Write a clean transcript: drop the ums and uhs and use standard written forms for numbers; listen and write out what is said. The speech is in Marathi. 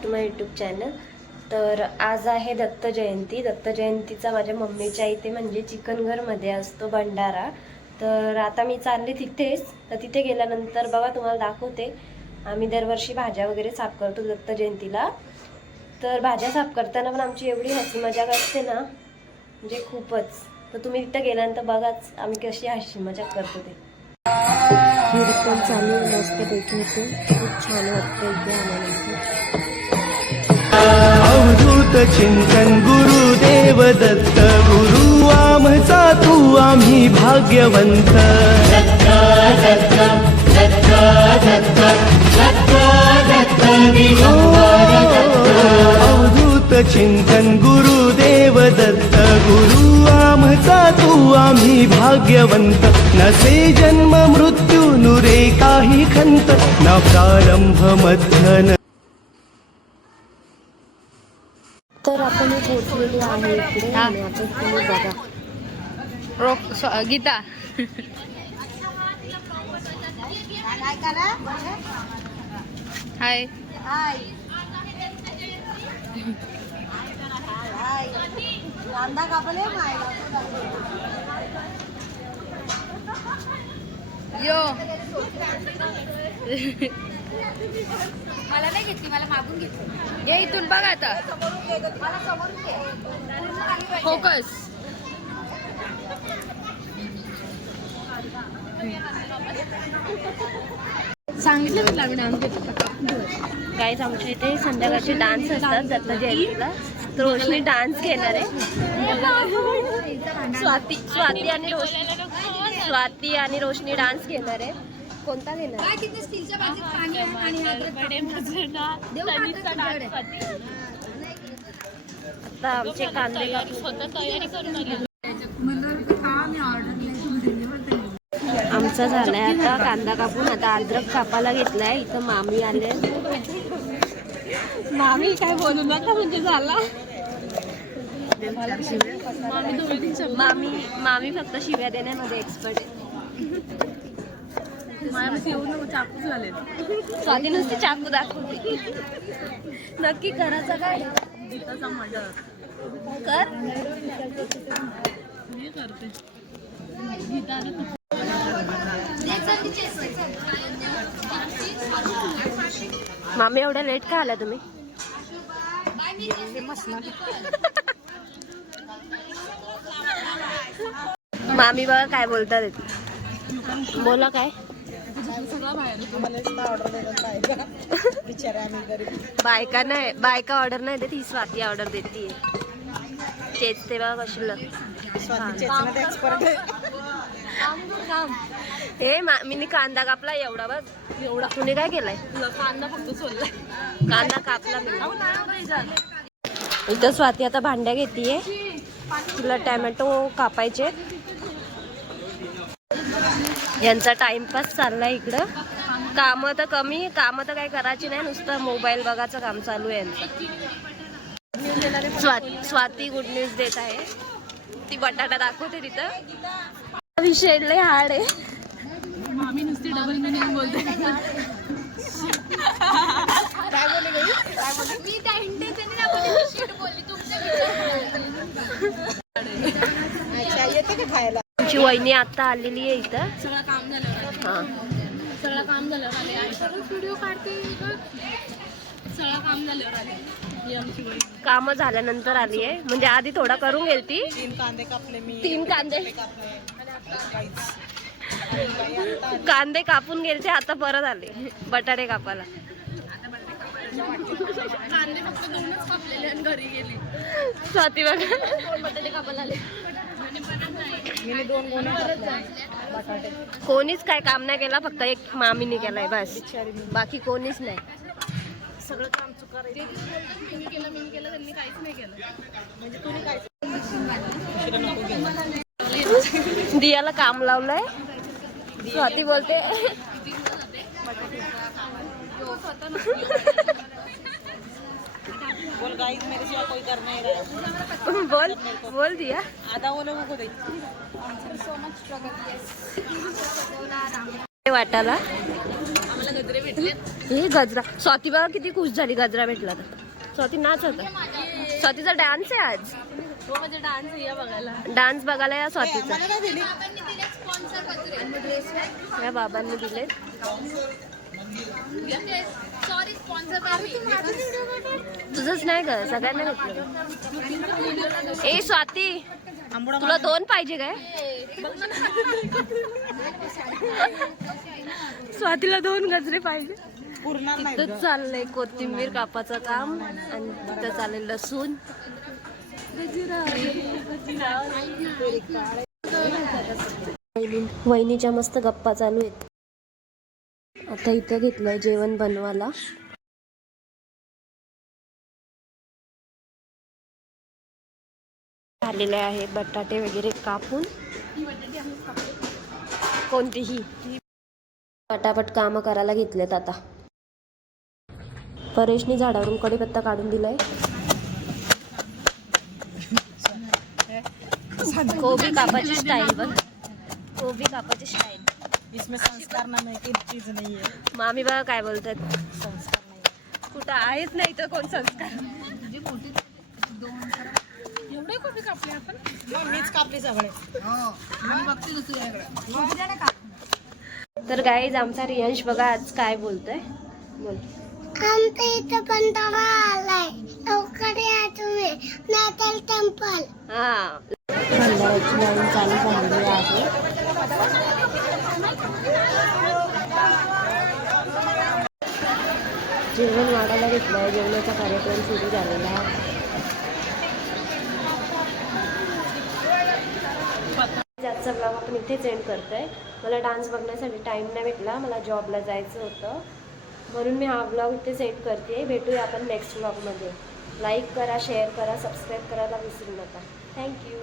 Back to my YouTube channel. तर आज आहे दत्त जयंती। दत्त जयंतीचा माझ्या मम्मीच्या इथे म्हणजे चिकनघरमध्ये असतो भंडारा। तर आता मी चालले तिथेच। तर तिथे गेल्यानंतर बघा तुम्हाला दाखवते, आम्ही दरवर्षी भाज्या वगैरे साफ करतो दत्त जयंतीला। तर भाज्या साफ करताना पण आमची एवढी हसी मजाक असते ना, म्हणजे खूपच। तर तुम्ही तिथे गेल्यानंतर बघाच आम्ही कशी हसी मजाक करतो ते। कीर्तन चालू मस्त पैकी होते, खूप छान वाटतं इथे आल्यानंतर। अवधूत चिंतन गुरुदेव दत्त, गुरु आमचा तू आम्ही भाग्यवंत। अवधूत चिंतन गुरुदेव दत्त, गुरु आमचा तू आम्ही भाग्यवंत। नसे जन्म मृत्यू नुरे काही खंत, ना प्रारंभ मध्य न। तर आपण पोहोचलेलो आहे इकडे आणि आता तुम्ही बघा गीता हाय यो मला नाही घेतली, मला मागून घेतली। ये इथून बघ आता, फोकस। सांगितलं मी लावून आणते काय आमच्या इथे संध्याकाळचे डान्स असतात दत्त जयंतीला। तर रोशनी डान्स घेणार आहे। स्वाती आणि रोशनी डान्स घेणार आहे। कोणता घेणार? आता आमचे कांदे आमचा झालाय आता कांदा कापून। आता अद्रक कापायला घेतलाय। इथं मामी आले। मामी काय बोलू नका म्हणजे झाला। मामी फक्त शिव्या देण्यामध्ये एक्सपर्ट आहे। स्वाती नुसती चाकू दाखवते। नक्की करायचं काय? गीताचा मर्डर कर। मामी एवढ्या लेट का आला तुम्ही? मामी बघा काय बोलतात ते। बोला काय? बायका नाही, बायका ऑर्डर नाही देत, ही स्वाती ऑर्डर देते। तेच ते बघा कशी हे मी कांदा कापला एवढा बघ, एवढा। तुम्ही काय केलाय? कांदा फक्त सोललाय, कांदा कापला मी। इथं स्वाती आता भांड्या घेतीये, तिला टॅमॅटो कापायचे। यांचा टाइमपास चाललाय इकडं। काम तर कमी, काम तर काही करायची नाही, नुसतं मोबाईल बघायचं काम चालू आहे यांचं। स्वाती गुड न्यूज देत आहे। ती बटाटा दाखवते तिथं। विषय लय हार्ड आहे। मामी नुसती डबल मिनिंग बोलते। मी त्या इंटेन्शनने ना बोलली, शिट बोलली तुमच्या। आमची वहिनी आता आलेली आहे इथं। सगळं काम झालं। हा, सगळं काम झाल्यावर आले आणि परत व्हिडिओ काढते। सगळं काम झाल्यावर आले आमची वहिनी। काम झाल्यानंतर आली आहे, म्हणजे आधी थोडा करून गेलती। 3 कांदे कापले मी, 3 कांदे कापून गेलते, आता परत आले बटाटे कापायला। कांदे फक्त 2च कापलेले आणि घरी गेली। स्वाती बघा 2 बटाटे कापायला आले आणि परत नाही। मी 2 गोण्या बटाटे। कोणीच काय काम नाही केला, फक्त एक मामीने केलाय बस, बाकी कोणीच नाही। सगळं काम चुकारायचं। मी केलं त्यांनी काहीच नाही केलं। म्हणजे तुम्ही काय दियाला काम लावलंय। स्वाती बोलते बोल गाइस, मेरे सिवा कोई कर नहीं रहा। बोल बोल दिया। आधा वो लोगों को दे। So much struggle. वाटाला गजरे भेटले. हे गजरा, स्वाती बघा किती खुश झाली गजरा भेटला तर. स्वाती नाच होता, स्वातीचा डान्स आहे आज. हो म्हणजे डान्स या बघायला. डान्स बघायला या स्वातीचा. मला नाही दिली. या बाबांनी दिले. Sorry sponsor. तुझंच नाही ग, सगळ्यांना घेतलं. ए स्वाती, तुला 2 पाहिजे काय? स्वातीला 2 गजरे पाहिजे. पुरणार नाही तिथं चाललंय कोथिंबीर कापाचं काम आणि तिथं चाललंय लसूण. वहिनीच्या मस्त गप्पा चालू आहेत. आता इथं घेतलंय जेवण बनवायला. झालेले आहे बटाटे वगैरे कापून. कोणतीही पटापट काम करायला घेतलेत. आता परेशनी झाडावरून कढीपत्ता काढून दिलाय. कोबी कापाची स्टाईल बघ, कोबी कापाची स्टाईल. इसमें संस्कार नाम की चीज नहीं है. मामी बघा काय बोलतात. संस्कार नाही. कुठं आहेच नाही तर कोण संस्कार. एवढे कोबी कापले आपण. मग मीच कापली सगळे. तर गाईज आमचा रियांश बघा आज काय बोलतोय. बोल. आमच्या इथं बंधारा आलाय, लवकर या तुम्ही. नाताल टेम्पल. हा, भंडाऱ्याची लाईन चालू झालेली आहे. जेवण वाढायला घेतलंय. जेवणाचा कार्यक्रम सुरू झालेला आहे. आजचा ब्लॉग आपण इथेच एंड करतोय. मला डान्स बघण्यासाठी टाइम नाही भेटला, मला जॉबला जायचं होतं म्हणून मी हा ब्लॉग इथेच एंड करते. भेटूया आपण नेक्स्ट ब्लॉगमध्ये. लाईक करा, शेअर करा, सबस्क्राईब करायला विसरू नका. थँक्यू.